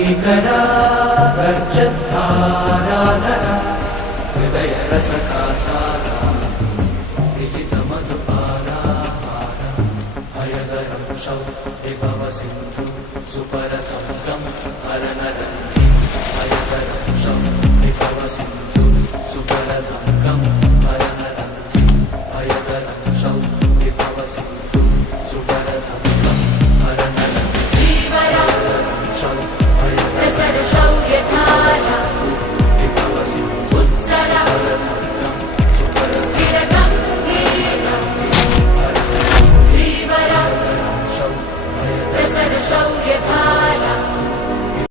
वशीकरा गर्जद्धाराधरा हृदयरसकासादा विजितमधुपानाहारा भयगरंशौ विभव सिन्धु सुपरतं गं हरनरन्ति भयगरंशौ विभव सिन्धु सुपरतं गं हरनरन्ति भयगरंशौ विभव सिन्धु सुपरतं गं हरनरन्ति भयगरंशौ